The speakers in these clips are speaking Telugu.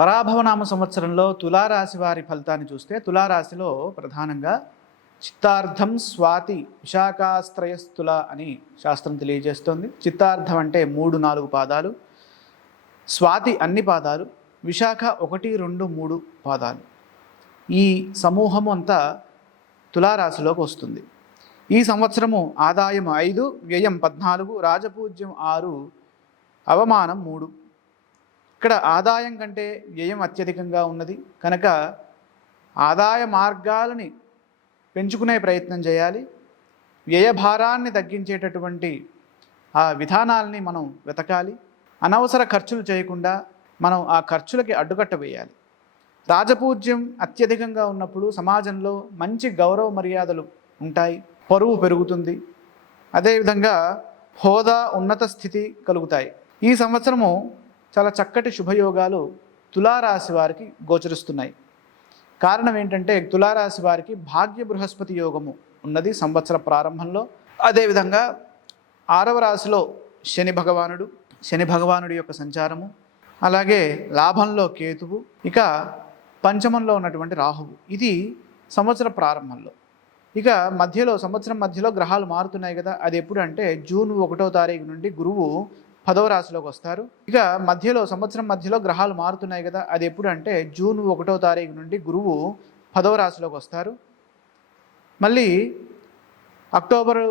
పరాభవనామ సంవత్సరంలో తులారాశి వారి ఫలితాన్ని చూస్తే తులారాశిలో ప్రధానంగా చిత్తార్థం స్వాతి విశాఖాస్త్రయస్తుల అని శాస్త్రం తెలియజేస్తోంది. చిత్తార్థం అంటే 3-4 పాదాలు, స్వాతి అన్ని పాదాలు, విశాఖ 1, 2, 3 పాదాలు. ఈ సమూహము అంతా తులారాశిలోకి వస్తుంది. ఈ సంవత్సరము ఆదాయం 5, వ్యయం 14, రాజపూజ్యం 6, అవమానం 3. ఇక్కడ ఆదాయం కంటే వ్యయం అత్యధికంగా ఉన్నది కనుక ఆదాయ మార్గాలని పెంచుకునే ప్రయత్నం చేయాలి. వ్యయభారాన్ని తగ్గించేటటువంటి ఆ విధానాలని మనం వెతకాలి. అనవసర ఖర్చులు చేయకుండా మనం ఆ ఖర్చులకి అడ్డుకట్ట వేయాలి. రాజపూజ్యం అత్యధికంగా ఉన్నప్పుడు సమాజంలో మంచి గౌరవ మర్యాదలు ఉంటాయి, పరువు పెరుగుతుంది, అదేవిధంగా హోదా ఉన్నత స్థితి కలుగుతాయి. ఈ సంవత్సరము చాలా చక్కటి శుభయోగాలు తులారాశి వారికి గోచరిస్తున్నాయి. కారణం ఏంటంటే తులారాశి వారికి భాగ్య బృహస్పతి యోగము ఉన్నది సంవత్సర ప్రారంభంలో. అదేవిధంగా 6వ రాశిలో శని భగవానుడి యొక్క సంచారము, అలాగే లాభంలో కేతువు, ఇక పంచమంలో ఉన్నటువంటి రాహువు. ఇది సంవత్సర ప్రారంభంలో. ఇక సంవత్సరం మధ్యలో గ్రహాలు మారుతున్నాయి కదా. అది ఎప్పుడు అంటే జూన్ 1వ తారీఖు నుండి గురువు 10వ రాశిలోకి వస్తారు. ఇక సంవత్సరం మధ్యలో గ్రహాలు మారుతున్నాయి కదా. అది ఎప్పుడు అంటే జూన్ 1వ తారీఖు నుండి గురువు 10వ రాశిలోకి వస్తారు. మళ్ళీ అక్టోబర్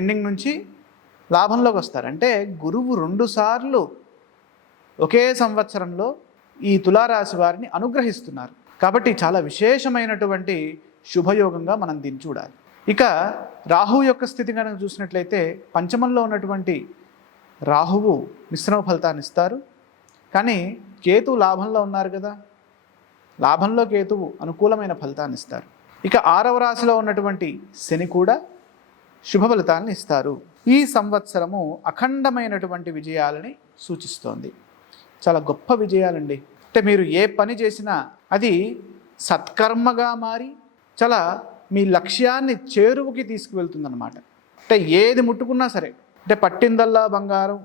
ఎండింగ్ నుంచి లాభంలోకి వస్తారు. అంటే గురువు 2 సార్లు ఒకే సంవత్సరంలో ఈ తులారాశి వారిని అనుగ్రహిస్తున్నారు. కాబట్టి చాలా విశేషమైనటువంటి శుభయోగంగా మనం దీన్ని చూడాలి. ఇక రాహువు యొక్క స్థితి కనుక చూసినట్లయితే పంచమంలో ఉన్నటువంటి రాహువు మిశ్రమ ఫలితాన్ని ఇస్తారు. కానీ కేతువు లాభంలో ఉన్నారు కదా, లాభంలో కేతువు అనుకూలమైన ఫలితాన్ని ఇస్తారు. ఇక 6వ రాశిలో ఉన్నటువంటి శని కూడా శుభ ఫలితాలను ఇస్తారు. ఈ సంవత్సరము అఖండమైనటువంటి విజయాలని సూచిస్తోంది. చాలా గొప్ప విజయాలండి. అంటే మీరు ఏ పని చేసినా అది సత్కర్మగా మారి చాలా మీ లక్ష్యాన్ని చేరువుకి తీసుకువెళ్తుందన్నమాట. అంటే ఏది ముట్టుకున్నా సరే, అంటే పట్టిందల్లా బంగారం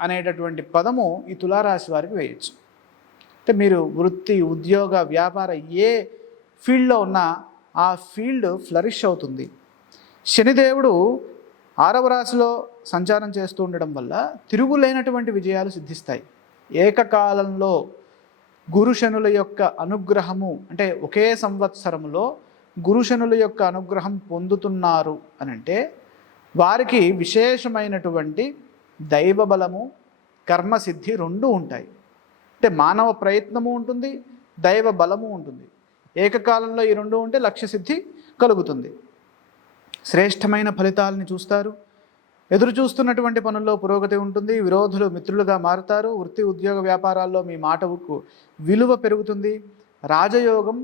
అనేటటువంటి పదము ఈ తులారాశి వారికి వేయచ్చు. అంటే మీరు వృత్తి, ఉద్యోగ, వ్యాపార ఏ ఫీల్డ్లో ఉన్నా ఆ ఫీల్డ్ ఫ్లరిష్ అవుతుంది. శనిదేవుడు 6వ రాశిలో సంచారం చేస్తూ ఉండడం వల్ల తిరుగులేనటువంటి విజయాలు సిద్ధిస్తాయి. ఏకకాలంలో గురు శనుల యొక్క అనుగ్రహము, అంటే ఒకే సంవత్సరంలో గురు శనుల యొక్క అనుగ్రహం పొందుతున్నారు అని అంటే వారికి విశేషమైనటువంటి దైవ బలము, కర్మసిద్ధి 2 ఉంటాయి. అంటే మానవ ప్రయత్నము ఉంటుంది, దైవ బలము ఉంటుంది. ఏకకాలంలో ఈ 2 ఉంటే లక్ష్య సిద్ధి కలుగుతుంది. శ్రేష్టమైన ఫలితాలని చూస్తారు. ఎదురు చూస్తున్నటువంటి పనుల్లో పురోగతి ఉంటుంది. విరోధులు మిత్రులుగా మారుతారు. వృత్తి, ఉద్యోగ, వ్యాపారాల్లో మీ మాటకు విలువ పెరుగుతుంది. రాజయోగం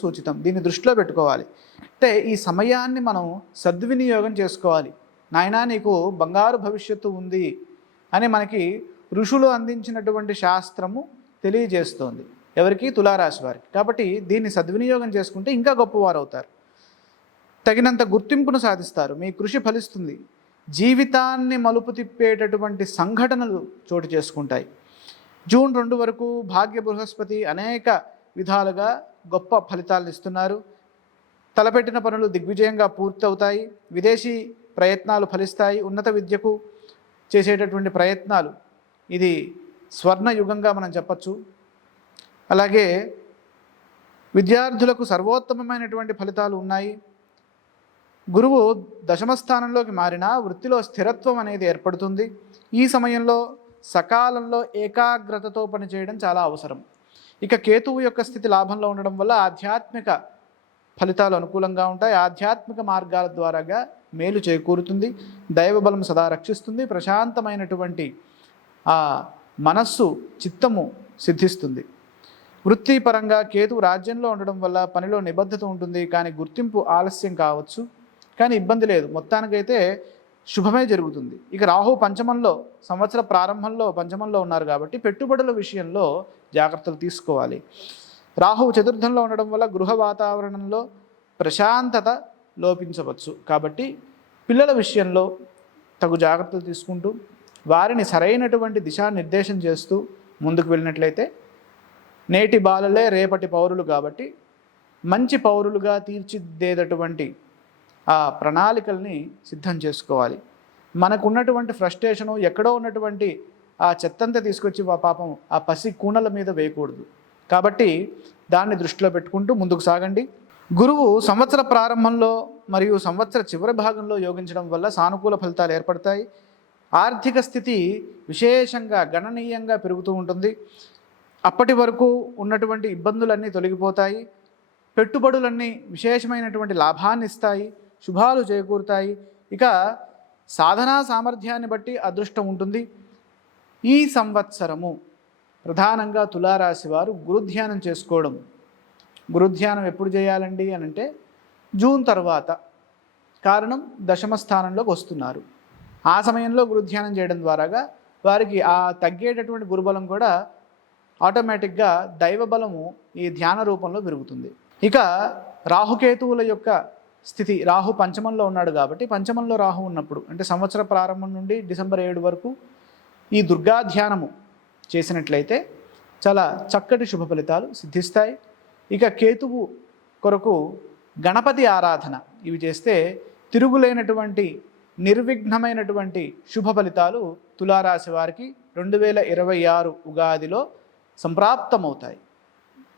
సూచితం. దీన్ని దృష్టిలో పెట్టుకోవాలి. అంటే ఈ సమయాన్ని మనం సద్వినియోగం చేసుకోవాలి. నాయనా నీకు బంగారు భవిష్యత్తు ఉంది అని మనకి ఋషులు అందించినటువంటి శాస్త్రము తెలియజేస్తోంది. ఎవరికి? తులారాశి వారికి. కాబట్టి దీన్ని సద్వినియోగం చేసుకుంటే ఇంకా గొప్పవారు అవుతారు. తగినంత గుర్తింపును సాధిస్తారు. మీ కృషి ఫలిస్తుంది. జీవితాన్ని మలుపు తిప్పేటటువంటి సంఘటనలు చోటు చేసుకుంటాయి. జూన్ 2 వరకు భాగ్య బృహస్పతి అనేక విధాలుగా గొప్ప ఫలితాలను ఇస్తున్నారు. తలపెట్టిన పనులు దిగ్విజయంగా పూర్తవుతాయి. విదేశీ ప్రయత్నాలు ఫలిస్తాయి. ఉన్నత విద్యకు చేసేటటువంటి ప్రయత్నాలు ఇది స్వర్ణయుగంగా మనం చెప్పచ్చు. అలాగే విద్యార్థులకు సర్వోత్తమమైనటువంటి ఫలితాలు ఉన్నాయి. గురువు 10వ స్థానంలోకి మారినా వృత్తిలో స్థిరత్వం అనేది ఏర్పడుతుంది. ఈ సమయంలో సకాలంలో ఏకాగ్రతతో పనిచేయడం చాలా అవసరం. ఇక కేతువు యొక్క స్థితి లాభంలో ఉండడం వల్ల ఆధ్యాత్మిక ఫలితాలు అనుకూలంగా ఉంటాయి. ఆధ్యాత్మిక మార్గాల ద్వారాగా మేలు చేకూరుతుంది. దైవబలం సదా రక్షిస్తుంది. ప్రశాంతమైనటువంటి ఆ మనస్సు, చిత్తము సిద్ధిస్తుంది. వృత్తిపరంగా కేతువు రాజ్యంలో ఉండడం వల్ల పనిలో నిబద్ధత ఉంటుంది. కానీ గుర్తింపు ఆలస్యం కావచ్చు, కానీ ఇబ్బంది లేదు. మొత్తానికైతే శుభమే జరుగుతుంది. ఇక రాహు పంచమంలో, సంవత్సర ప్రారంభంలో పంచమంలో ఉన్నారు కాబట్టి పెట్టుబడుల విషయంలో జాగ్రత్తలు తీసుకోవాలి. రాహువు చతుర్థంలో ఉండడం వల్ల గృహ వాతావరణంలో ప్రశాంతత లోపించవచ్చు. కాబట్టి పిల్లల విషయంలో తగు జాగ్రత్తలు తీసుకుంటూ వారిని సరైనటువంటి దిశానిర్దేశం చేస్తూ ముందుకు వెళ్ళినట్లయితే నేటి బాలలే రేపటి పౌరులు కాబట్టి మంచి పౌరులుగా తీర్చిదిద్దేటటువంటి ఆ ప్రణాళికల్ని సిద్ధం చేసుకోవాలి. మనకున్నటువంటి ఫ్రస్ట్రేషను ఎక్కడో ఉన్నటువంటి ఆ చెత్తంతా తీసుకొచ్చి పాపం ఆ పసి కూనల మీద వేయకూడదు. కాబట్టి దాన్ని దృష్టిలో పెట్టుకుంటూ ముందుకు సాగండి. గురువు సంవత్సర ప్రారంభంలో మరియు సంవత్సర చివరి భాగంలో యోగించడం వల్ల సానుకూల ఫలితాలు ఏర్పడతాయి. ఆర్థిక స్థితి విశేషంగా గణనీయంగా పెరుగుతూ ఉంటుంది. అప్పటి వరకు ఉన్నటువంటి ఇబ్బందులన్నీ తొలగిపోతాయి. పెట్టుబడులన్నీ విశేషమైనటువంటి లాభాన్ని ఇస్తాయి, శుభాలు చేకూరుతాయి. ఇక సాధనా సామర్థ్యాన్ని బట్టి అదృష్టం ఉంటుంది. ఈ సంవత్సరము ప్రధానంగా తులారాశి వారు గురుధ్యానం చేసుకోవడం. గురుధ్యానం ఎప్పుడు చేయాలండి అని అంటే జూన్ తర్వాత. కారణం దశమ స్థానంలోకి వస్తున్నారు. ఆ సమయంలో గురుధ్యానం చేయడం ద్వారాగా వారికి ఆ తగ్గేటటువంటి గురుబలం కూడా ఆటోమేటిక్గా దైవబలము ఈ ధ్యాన రూపంలో పెరుగుతుంది. ఇక రాహుకేతువుల యొక్క స్థితి, రాహు పంచమంలో ఉన్నాడు కాబట్టి పంచమంలో రాహు ఉన్నప్పుడు అంటే సంవత్సర ప్రారంభం నుండి డిసెంబర్ 7 వరకు ఈ దుర్గా ధ్యానము చేసినట్లయితే చాలా చక్కటి శుభ ఫలితాలు సిద్ధిస్తాయి. ఇక కేతువు కొరకు గణపతి ఆరాధన ఇవి చేస్తే తిరుగులేనటువంటి నిర్విఘ్నమైనటువంటి శుభ ఫలితాలు తులారాశి వారికి 2026 ఉగాదిలో సంప్రాప్తమవుతాయి.